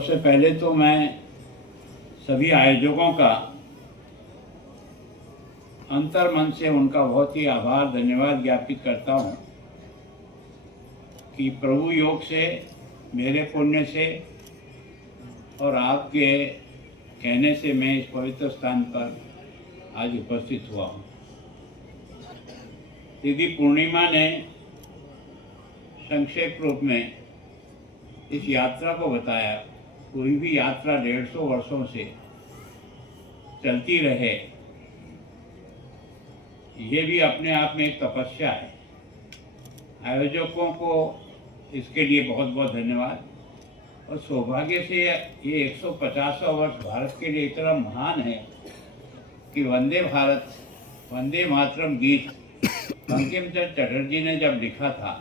सबसे पहले तो मैं सभी आयोजकों का अंतर्मन से उनका बहुत ही आभार धन्यवाद ज्ञापित करता हूँ कि प्रभु योग से, मेरे पुण्य से और आपके कहने से मैं इस पवित्र स्थान पर आज उपस्थित हुआ हूँ। दीदी पूर्णिमा ने संक्षेप रूप में इस यात्रा को बताया। कोई भी यात्रा 150 वर्षों से चलती रहे, ये भी अपने आप में एक तपस्या है। आयोजकों को इसके लिए बहुत बहुत धन्यवाद। और सौभाग्य से ये 150वां वर्ष भारत के लिए इतना महान है कि वंदे भारत वंदे मातरम गीत बंकिम चंद्र चटर्जी ने जब लिखा था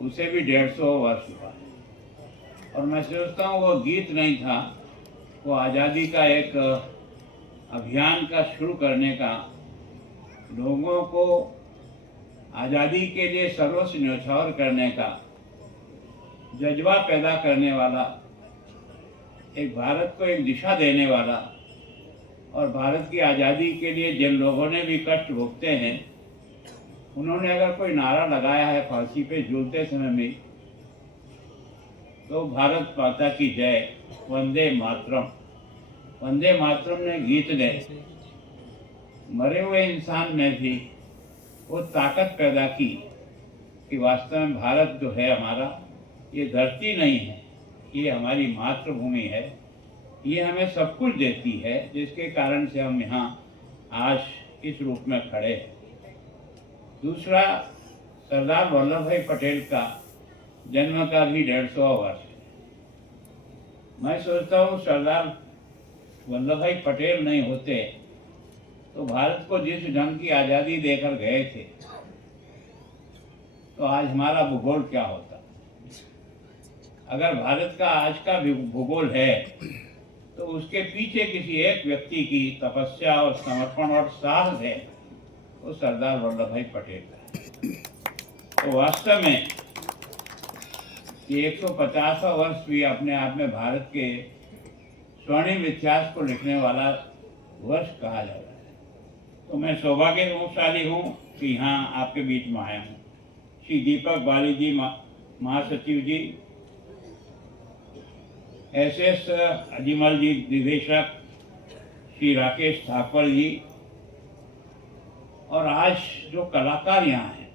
उसे भी 150 वर्ष हुआ है। और मैं सोचता हूँ वो गीत नहीं था, वो आज़ादी का एक अभियान का शुरू करने का, लोगों को आज़ादी के लिए सर्वस्व न्यौछावर करने का जज्बा पैदा करने वाला, एक भारत को एक दिशा देने वाला, और भारत की आज़ादी के लिए जिन लोगों ने भी कष्ट भोगते हैं, उन्होंने अगर कोई नारा लगाया है फांसी पे झूलते समय में, तो भारत माता की जय, वंदे मातरम। वंदे मातरम ने गीत ने मरे हुए इंसान में भी वो ताकत पैदा की कि वास्तव में भारत जो है हमारा, ये धरती नहीं है, ये हमारी मातृभूमि है। ये हमें सब कुछ देती है, जिसके कारण से हम यहाँ आज इस रूप में खड़े हैं। दूसरा, सरदार वल्लभ भाई पटेल का जन्म का भी 150वां वर्ष है। मैं सोचता हूँ सरदार वल्लभ भाई पटेल नहीं होते तो भारत को जिस ढंग की आज़ादी देकर गए थे, तो आज हमारा भूगोल क्या होता। अगर भारत का आज का भूगोल है तो उसके पीछे किसी एक व्यक्ति की तपस्या और समर्पण और साहस है, वो सरदार वल्लभ भाई पटेल का। तो वास्तव में ये 150वां वर्ष भी अपने आप में भारत के स्वर्णिम इतिहास को लिखने वाला वर्ष कहा जा रहा है। तो मैं सौभाग्यशाली हूँ कि यहाँ आपके बीच में आया हूँ। श्री दीपक बाली जी महासचिव जी, SS अजीमल जी निदेशक, श्री राकेश ठाकुर जी, और आज जो कलाकार यहाँ हैं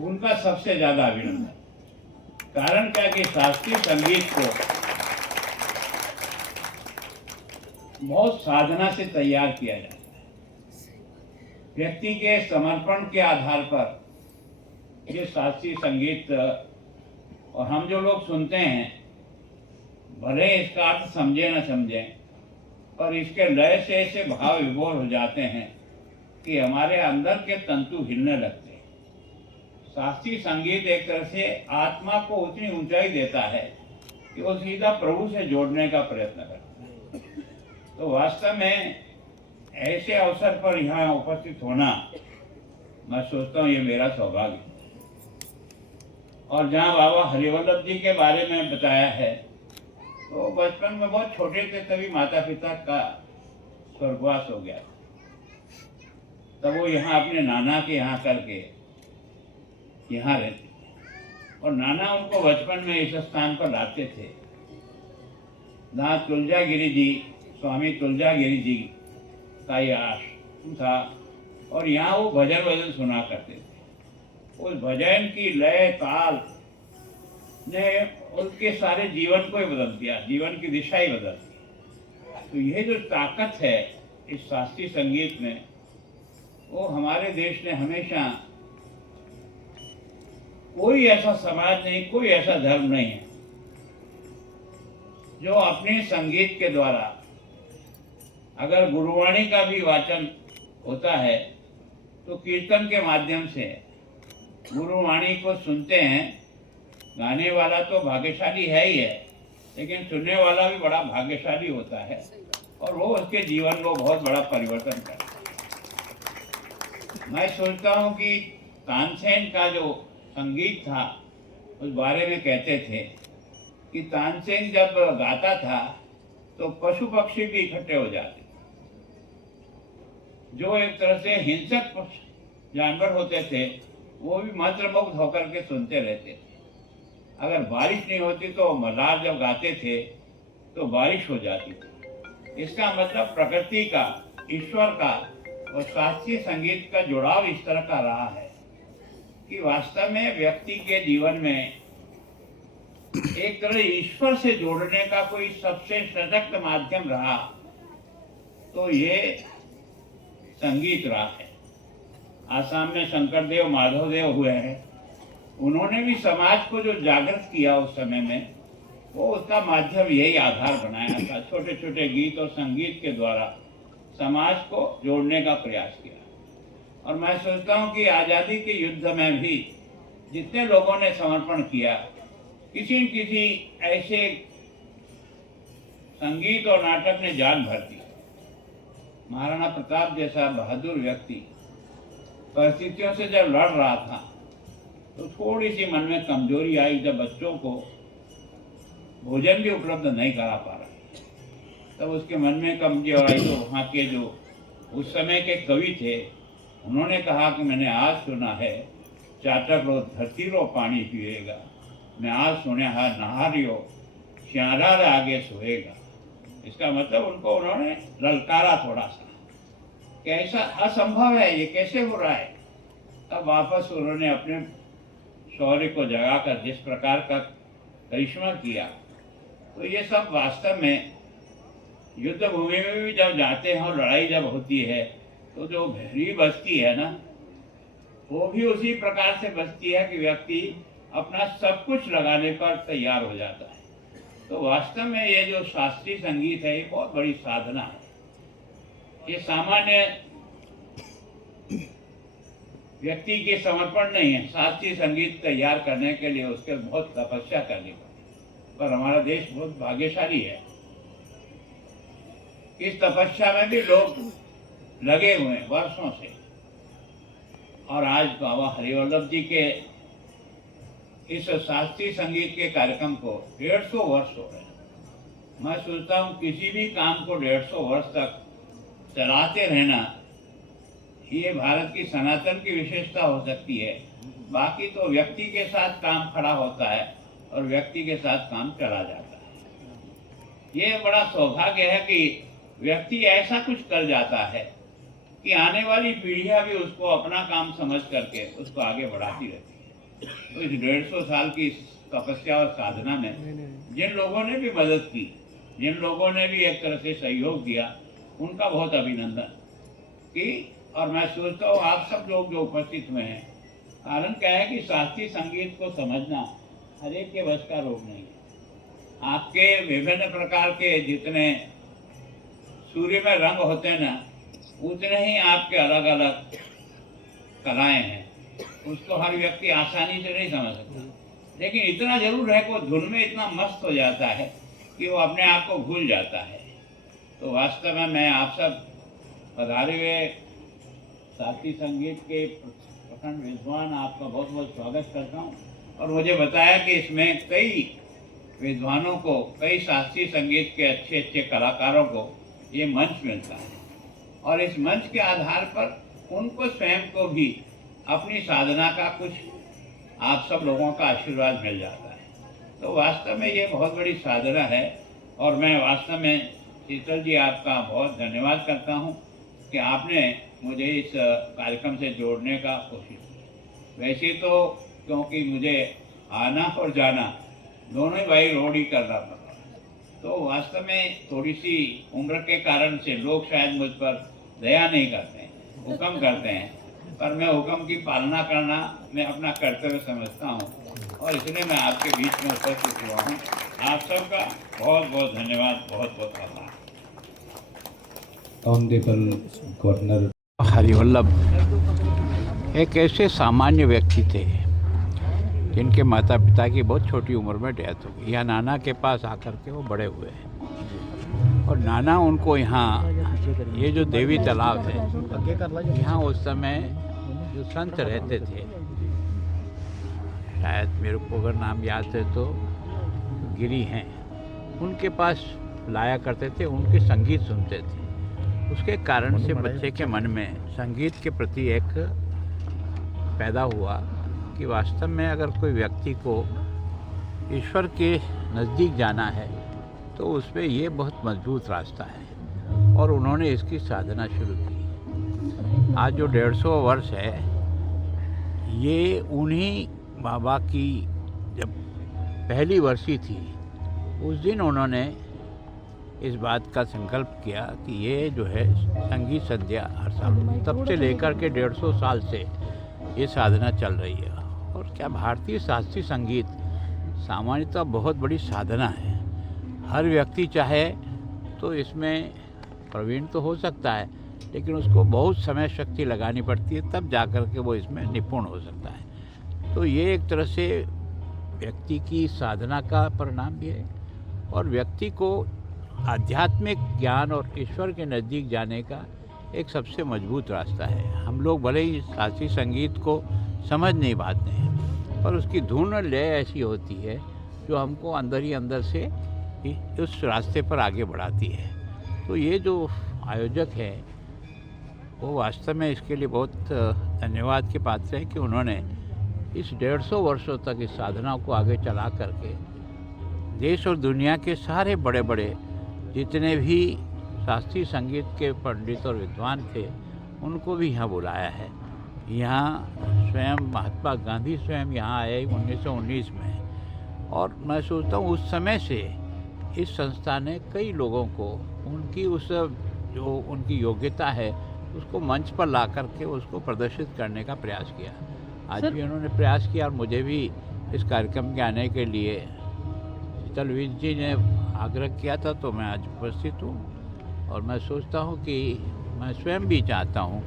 उनका सबसे ज़्यादा अभिनंदन। कारण क्या कि शास्त्रीय संगीत को बहुत साधना से तैयार किया जाता है। व्यक्ति के समर्पण के आधार पर ये शास्त्रीय संगीत, और हम जो लोग सुनते हैं, भले इसका अर्थ समझे न समझें, पर इसके लय से ऐसे भाव विभोर हो जाते हैं कि हमारे अंदर के तंतु हिलने लगते हैं। शास्त्रीय संगीत एक तरह से आत्मा को उतनी ऊंचाई देता है कि वो सीधा प्रभु से जोड़ने का प्रयत्न करता है। तो वास्तव में ऐसे अवसर पर यहाँ उपस्थित होना, मैं सोचता हूँ ये मेरा सौभाग्य। और जहाँ बाबा हरिवल्लभ जी के बारे में बताया है, तो बचपन में बहुत छोटे थे तभी माता पिता का स्वर्गवास हो गया। तब वो यहाँ अपने नाना के यहाँ करके यहाँ रहते, और नाना उनको बचपन में इस स्थान पर लाते थे। जहाँ तुलजागिरी जी, स्वामी तुलजागिरी जी का ये आश्रम था, और यहाँ वो भजन सुना करते थे। उस भजन की लय ताल ने उनके सारे जीवन को ही बदल दिया, जीवन की दिशा ही बदल दी। तो ये जो ताकत है इस शास्त्रीय संगीत में, वो हमारे देश ने हमेशा, कोई ऐसा समाज नहीं, कोई ऐसा धर्म नहीं है जो अपने संगीत के द्वारा, अगर गुरुवाणी का भी वाचन होता है तो कीर्तन के माध्यम से गुरुवाणी को सुनते हैं। गाने वाला तो भाग्यशाली है ही है, लेकिन सुनने वाला भी बड़ा भाग्यशाली होता है, और वो उसके जीवन को बहुत बड़ा परिवर्तन करता है। मैं सोचता हूँ कि तानसेन का जो संगीत था, उस बारे में कहते थे कि तानसेन जब गाता था तो पशु पक्षी भी इकट्ठे हो जाते, जो एक तरह से हिंसक जानवर होते थे वो भी मंत्रमुग्ध होकर के सुनते रहते थे। अगर बारिश नहीं होती तो मल्हार जब गाते थे तो बारिश हो जाती थी। इसका मतलब प्रकृति का, ईश्वर का और शास्त्रीय संगीत का जुड़ाव इस तरह का रहा है कि वास्तव में व्यक्ति के जीवन में एक तरह ईश्वर से जोड़ने का कोई सबसे सशक्त माध्यम रहा तो ये संगीत रहा है। आसाम में शंकरदेव माधवदेव हुए हैं, उन्होंने भी समाज को जो जागृत किया उस समय में, वो उसका माध्यम यही आधार बनाया था। छोटे छोटे गीत और संगीत के द्वारा समाज को जोड़ने का प्रयास किया। और मैं सोचता हूँ कि आज़ादी के युद्ध में भी जितने लोगों ने समर्पण किया, किसी न किसी ऐसे संगीत और नाटक ने जान भर दी। महाराणा प्रताप जैसा बहादुर व्यक्ति परिस्थितियों से जब लड़ रहा था तो थोड़ी सी मन में कमजोरी आई, जब बच्चों को भोजन भी उपलब्ध नहीं करा पा रहा, तब उसके मन में कमजोरी आई। तो वहाँ के जो उस समय के कवि थे, उन्होंने कहा कि मैंने आज सुना है चाटक रो धरती रो पानी पिएगा, मैं आज सुने हा नहारियो श्यारा आगे सोएगा। इसका मतलब उनको उन्होंने ललकारा थोड़ा सा, कैसा असंभव है, ये कैसे हो रहा है। तब वापस उन्होंने अपने शौर्य को जगाकर जिस प्रकार का करिश्मा किया, तो ये सब वास्तव में युद्ध भूमि में भी जब जाते हैं और लड़ाई जब होती है तो जो भैरी बचती है ना, वो भी उसी प्रकार से बचती है कि व्यक्ति अपना सब कुछ लगाने पर तैयार हो जाता है। तो वास्तव में ये जो शास्त्रीय संगीत है, ये बहुत बड़ी साधना है। ये सामान्य व्यक्ति के समर्पण नहीं है। शास्त्रीय संगीत तैयार करने के लिए उसके बहुत तपस्या करनी पड़ती, पर हमारा देश बहुत भाग्यशाली है। इस तपस्या में भी लोग लगे हुए हैं वर्षों से। और आज बाबा हरिवल्लभ जी के इस शास्त्रीय संगीत के कार्यक्रम को 150 वर्ष हो गए। मैं सोचता हूँ किसी भी काम को 150 वर्ष तक चलाते रहना, ये भारत की सनातन की विशेषता हो सकती है। बाकी तो व्यक्ति के साथ काम खड़ा होता है और व्यक्ति के साथ काम चला जाता है। ये बड़ा सौभाग्य है कि व्यक्ति ऐसा कुछ कर जाता है कि आने वाली पीढ़ियां भी उसको अपना काम समझ करके उसको आगे बढ़ाती रहती है। तो इस 150 साल की तपस्या और साधना में जिन लोगों ने भी मदद की, जिन लोगों ने भी एक तरह से सहयोग दिया, उनका बहुत अभिनंदन कि। और मैं सोचता हूँ आप सब लोग जो उपस्थित हुए हैं, कारण क्या है कि शास्त्रीय संगीत को समझना हर एक के बस का रोग नहीं है। आपके विभिन्न प्रकार के जितने सूर्य में रंग होते हैं ना, उतने ही आपके अलग अलग कलाएं हैं। उसको हर व्यक्ति आसानी से नहीं समझ सकता, लेकिन इतना जरूर है कि वो धुन में इतना मस्त हो जाता है कि वो अपने आप को भूल जाता है। तो वास्तव में मैं आप सब पधारे हुए शास्त्रीय संगीत के प्रखंड विद्वान, आपका बहुत बहुत स्वागत करता हूँ। और मुझे बताया कि इसमें कई विद्वानों को, कई शास्त्रीय संगीत के अच्छे अच्छे कलाकारों को ये मंच मिलता है, और इस मंच के आधार पर उनको स्वयं को भी अपनी साधना का कुछ आप सब लोगों का आशीर्वाद मिल जाता है। तो वास्तव में ये बहुत बड़ी साधना है। और मैं वास्तव में शीतल जी आपका बहुत धन्यवाद करता हूँ कि आपने मुझे इस कार्यक्रम से जोड़ने का कोशिश की। वैसे तो क्योंकि मुझे आना और जाना दोनों ही बाई रोड ही करना पड़ा, तो वास्तव में थोड़ी सी उम्र के कारण से लोग शायद मुझ पर दया नहीं करते हैं, हुक्म करते हैं, पर मैं हुक्म की पालना करना मैं अपना कर्तव्य समझता हूँ, और इसलिए मैं आपके बीच में उपस्थित हुआ हूँ। आप सबका बहुत बहुत धन्यवाद, बहुत बहुत आभार। ऑनरेबल गवर्नर हरिवल्लभ एक ऐसे सामान्य व्यक्ति थे जिनके माता पिता की बहुत छोटी उम्र में डेथ हो गई। यहाँ नाना के पास आकर के वो बड़े हुए हैं, और नाना उनको यहाँ, ये जो देवी तालाब है, यहाँ उस समय जो संत रहते थे, शायद मेरे को अगर नाम याद है तो गिरी हैं उनके पास लाया करते थे, उनके संगीत सुनते थे। उसके कारण से बच्चे के मन में संगीत के प्रति एक पैदा हुआ कि वास्तव में अगर कोई व्यक्ति को ईश्वर के नज़दीक जाना है तो उसमें ये बहुत मजबूत रास्ता है, और उन्होंने इसकी साधना शुरू की। आज जो 150 वर्ष है, ये उन्हीं बाबा की जब पहली वर्षी थी उस दिन उन्होंने इस बात का संकल्प किया कि ये जो है संगीत संध्या हर साल, तब से लेकर के 150 साल से ये साधना चल रही है। और क्या भारतीय शास्त्रीय संगीत सामान्यतः बहुत बड़ी साधना है। हर व्यक्ति चाहे तो इसमें प्रवीण तो हो सकता है, लेकिन उसको बहुत समय शक्ति लगानी पड़ती है, तब जाकर के वो इसमें निपुण हो सकता है। तो ये एक तरह से व्यक्ति की साधना का परिणाम भी है, और व्यक्ति को आध्यात्मिक ज्ञान और ईश्वर के नज़दीक जाने का एक सबसे मजबूत रास्ता है। हम लोग भले ही शास्त्रीय संगीत को समझ नहीं पाते हैं, पर उसकी धुन और लय ऐसी होती है जो हमको अंदर ही अंदर से उस रास्ते पर आगे बढ़ाती है। तो ये जो आयोजक है वो वास्तव में इसके लिए बहुत धन्यवाद के पात्र है कि उन्होंने इस 150 वर्षों तक इस साधना को आगे चला करके देश और दुनिया के सारे बड़े बड़े जितने भी शास्त्रीय संगीत के पंडित और विद्वान थे उनको भी यहाँ बुलाया है। यहाँ स्वयं महात्मा गांधी स्वयं यहाँ आए 1919 में, और मैं सोचता हूँ उस समय से इस संस्था ने कई लोगों को उनकी उस जो उनकी योग्यता है उसको मंच पर ला करके उसको प्रदर्शित करने का प्रयास किया। आज भी उन्होंने प्रयास किया, और मुझे भी इस कार्यक्रम के आने के लिए शीतलवीर जी ने आग्रह किया था, तो मैं आज उपस्थित हूँ। और मैं सोचता हूँ कि मैं स्वयं भी चाहता हूँ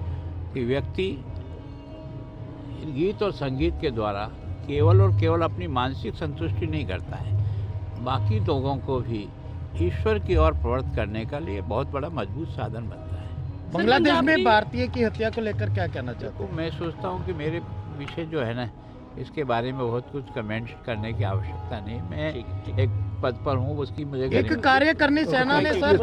कि व्यक्ति गीत और संगीत के द्वारा केवल और केवल अपनी मानसिक संतुष्टि नहीं करता है, बाकी लोगों को भी ईश्वर की ओर प्रवृत्त करने का लिए बहुत बड़ा मजबूत साधन बनता है। बांग्लादेश में भारतीय की हत्या को लेकर क्या कहना चाहते तो मैं सोचता हूँ कि मेरे विषय जो है ना, इसके बारे में बहुत कुछ कमेंट करने की आवश्यकता नहीं। मैं एक पद पर हूँ, उसकी मुझे हैं? एक कार्यकारिणी सेना ने सर